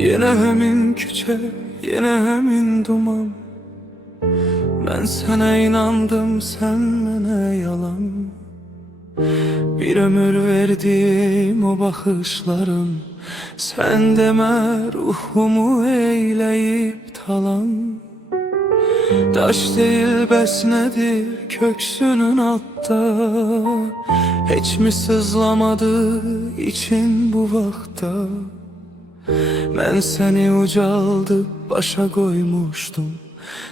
Yine hemin küçe, yine hemin duman. Ben sana inandım, sen bana yalan. Bir ömür verdiğim o bakışların, sen deme ruhumu eyleyip talan. Taş değil besnedir köksünün altta, hiç mi sızlamadı için bu vakta? Ben seni ucaldı başa koymuştum,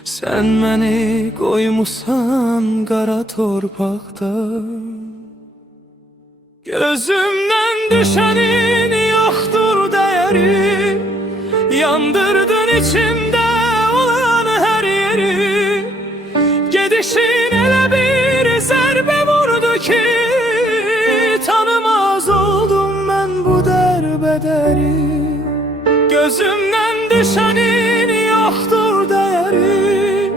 sen beni koymusan kara torpakta. Gözümden düşenin yoktur değeri, yandırdın içimde olan her yeri. Gidişin ele bir zerbe vurdu ki, tanımaz oldum ben bu derbederi. Gözümden düşenin yoktur değeri,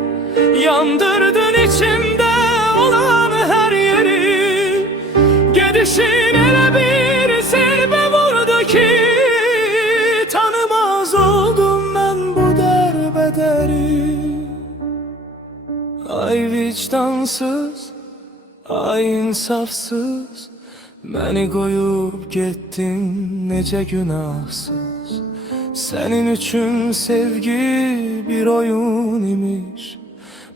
yandırdın içimde olan her yeri. Gidişin ele bir zerbe vurdu ki, tanımaz oldum ben bu derbederi. Ay vicdansız, ay insafsız, beni koyup gittin nece günahsız. Senin için sevgi bir oyun imiş,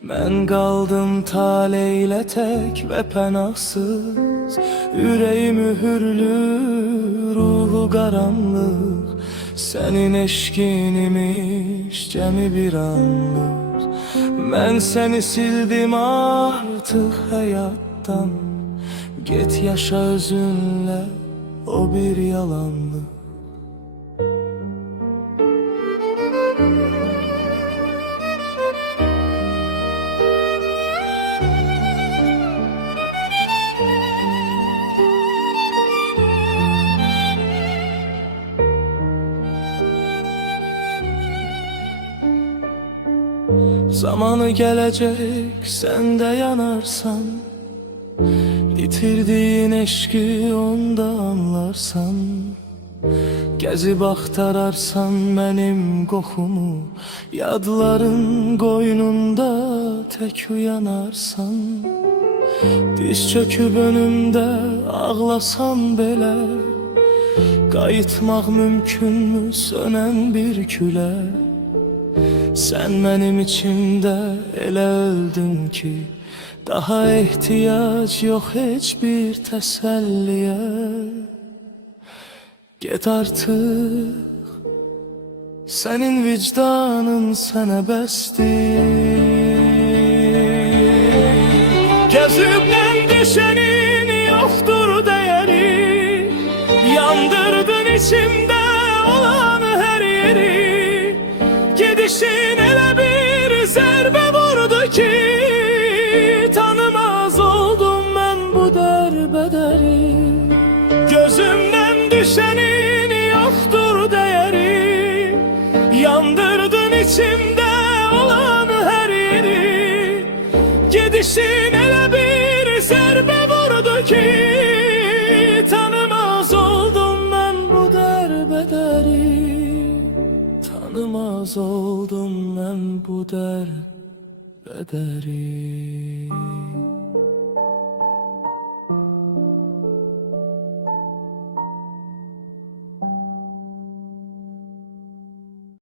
ben kaldım taleyle tek ve penahsız. Yüreğim mühürlü, ruhu karanlık, senin eşkin imiş cemi bir anlık. Ben seni sildim artık hayattan, git yaşa özünle, o bir yalandı. Zamanı gelecek, sen de yanarsan, bitirdiğin eşki onda anlarsan. Gezip aktararsan benim kokumu, yadların koynunda tek uyanarsan. Diz çöküp önümde ağlasan bile, qayıtmaq mümkünmü sönen bir küle? Sen benim içimde elə öldün ki, daha ihtiyaç yok hiçbir teselliye. Git artık, senin vicdanın sana bəsdir. Gözümden düşenin yoktur değeri, yandırdın içimde olan her yeri. Gidişin ele bir zerbe vurdu ki, tanımaz oldum ben bu derbederi. Gözümden düşenin yoktur değeri, yandırdın içimde olan her yeri. Gidişin ele bir zerbe vurdu ki, tanımaz oldum ben bu derbederi. Tanımaz oldum ben bu derbederi.